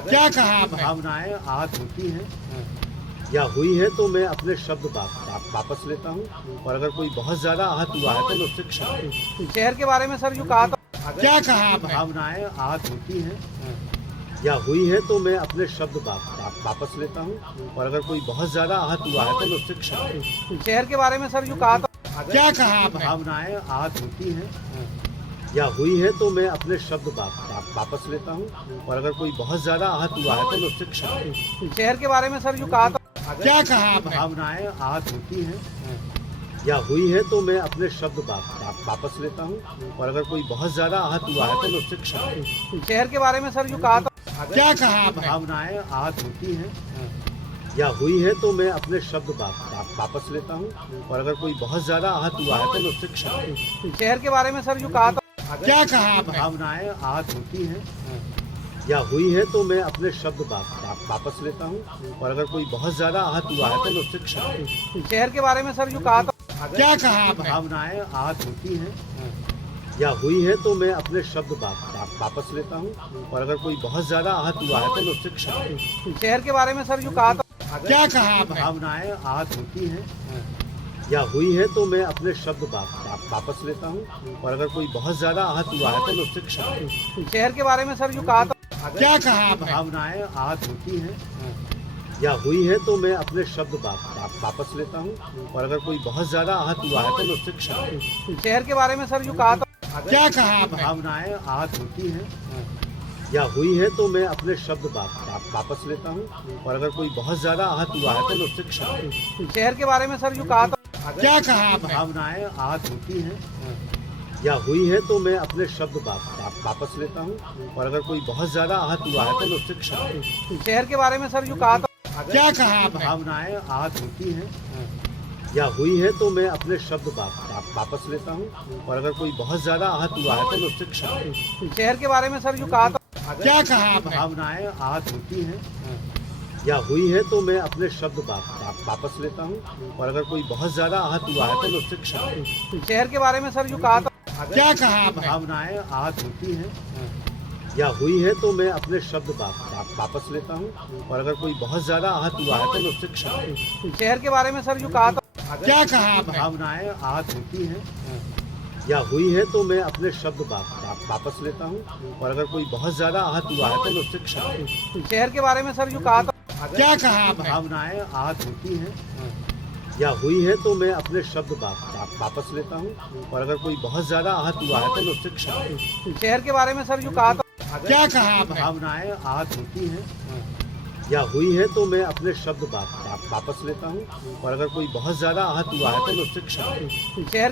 क्या कहा आपने? भावनाएं आज होती हैं या हुई है तो मैं अपने शब्द वापस लेता हूँ, और अगर कोई बहुत ज्यादा आहत हुआ है तो मैं उससे क्षमा करता हूँ। शहर के बारे में सर जो कहा था, क्या कहा आपने? भावनाएं आज होती हैं या हुई है तो मैं अपने शब्द वापस लेता हूँ, और अगर कोई बहुत ज्यादा आहत हुआ है तो मैं उससे क्षमा करता हूँ। शहर के बारे में सर जो कहा था, क्या कहा आपने? भावनाएं आज होती हैं या हुई है तो मैं अपने शब्द वापस लेता हूँ, और अगर कोई बहुत ज्यादा आहत हुआ है तो मैं उससे क्षमा करता हूँ। शहर के बारे में सर जो कहा था, क्या कहा आपने? भावनाएं आज होती हैं या हुई है तो मैं अपने शब्द वापस लेता हूँ, और अगर कोई बहुत ज्यादा आहत हुआ है तो मैं उससे क्षमा करता हूँ। शहर के बारे में सर जो कहा था, क्या कहा आपने? भावनाएं आज होती हैं या हुई है तो मैं अपने शब्द वापस लेता हूँ, और अगर कोई बहुत ज्यादा आहत हुआ है तो मैं उससे क्षमा करता हूँ। शहर के बारे में सर जो कहा था, क्या कहा आपने? भावनाएं आज होती हैं या हुई है तो मैं अपने शब्द वापस लेता हूँ, और अगर कोई बहुत ज्यादा आहत हुआ है तो मैं उससे क्षमा करता हूँ। शहर के बारे में सर जो कहा था, क्या कहा आपने? भावनाएं आज होती हैं या हुई है तो मैं अपने शब्द वापस लेता हूँ, और अगर कोई बहुत ज्यादा आहत हुआ है तो मैं उससे क्षमा करता हूँ। शहर के बारे में सर जो कहा था, क्या कहा आपने? भावनाएं आज होती हैं या हुई है तो मैं अपने शब्द वापस लेता हूँ, और अगर कोई बहुत ज्यादा आहत हुआ है तो मैं उससे क्षमा करता हूँ। शहर के बारे में सर जो कहा था, क्या कहा आपने? भावनाएं आज होती हैं या हुई है तो मैं अपने शब्द वापस लेता हूँ, और अगर कोई बहुत ज्यादा आहत हुआ है तो मैं उससे क्षमा करता हूँ। शहर के बारे में सर जो कहा था, क्या कहा आपने? भावनाएं आज होती हैं या हुई है तो मैं अपने शब्द वापस लेता हूँ, और अगर कोई बहुत ज्यादा आहत हुआ है तो मैं उससे क्षमा करता हूँ। शहर के बारे में सर जो कहा था, क्या कहा आपने? भावनाएं आज होती हैं या हुई है तो मैं अपने शब्द वापस लेता हूँ, और अगर कोई बहुत ज्यादा आहत हुआ है तो मैं उससे क्षमा करता हूँ। शहर के बारे में सर जो कहा था, क्या कहा आपने? भावनाएं आज होती हैं या हुई है तो मैं अपने शब्द वापस लेता हूँ, और अगर कोई बहुत ज्यादा आहत हुआ है तो मैं उससे क्षमा करता हूँ। शहर के बारे में सर जो कहा था, क्या कहा आपने? भावनाएं आज होती हैं या हुई है तो मैं अपने शब्द वापस लेता हूँ, और अगर कोई बहुत ज्यादा आहत हुआ है तो मैं उससे क्षमा करता हूँ। शहर के बारे में सर जो कहा था, क्या कहा आपने? भावनाएं आज होती हैं या हुई है तो मैं अपने शब्द वापस लेता हूँ, और अगर कोई बहुत ज्यादा आहत हुआ है तो मैं उससे क्षमा करता हूँ। शहर के बारे में सर जो कहा था, क्या कहा आपने? भावनाएं आज होती हैं या हुई है तो मैं अपने शब्द वापस लेता हूँ, और अगर कोई बहुत ज्यादा आहत हुआ है तो मैं उससे क्षमा करता हूँ। शहर के बारे में सर जो कहा था, क्या कहा आपने? भावनाएं आज होती हैं या हुई है तो मैं अपने शब्द वापस लेता हूँ, और अगर कोई बहुत ज्यादा आहत हुआ है तो मैं उससे क्षमा करता हूँ। शहर के बारे में सर जो कहा था, क्या कहा आपने? भावनाएं आज होती हैं या हुई है तो मैं अपने शब्द वापस लेता हूँ, और अगर कोई बहुत ज्यादा आहत हुआ है तो मैं उससे क्षमा करता हूँ। शहर